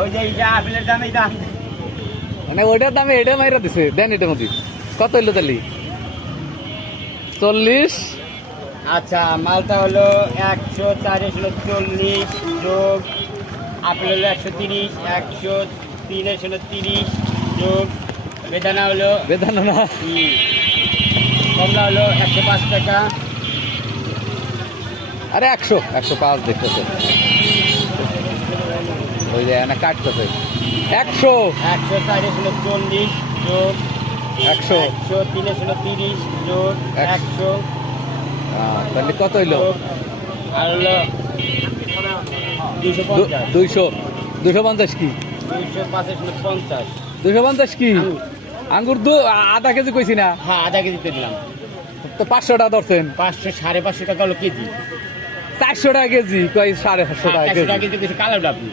ওই যে এইটা আপেলের দাম এই দাম মানে ওইটার দামে এটা মাইরা দিছে দেন এটার মধ্যে কত হইলো তাহলে 40 আচ্ছা মালটা হলো 104 হলো 40 যোগ আপেল হলো 130 103 হলো 30 যোগ বেদানা হলো বেদানা না কমলা হলো 105 টাকা আরে 105 দেখতেছে ওই যে না কাটতেছে 100 104 হলো 40 যোগ 100 103 হলো 30 যোগ 100 তাহলে কত হইলো আর হলো 250 250 কি 250 হলো 50 250 কি আঙ্গুর আধা কেজি কইছি না হ্যাঁ আধা কেজিতে দিলাম তো 500 টাকা ধরছেন 500 550 টাকা হলো কেজি 400 টাকা কেজি কই 550 টাকা টাকা কেজি কেজি কালার আপনি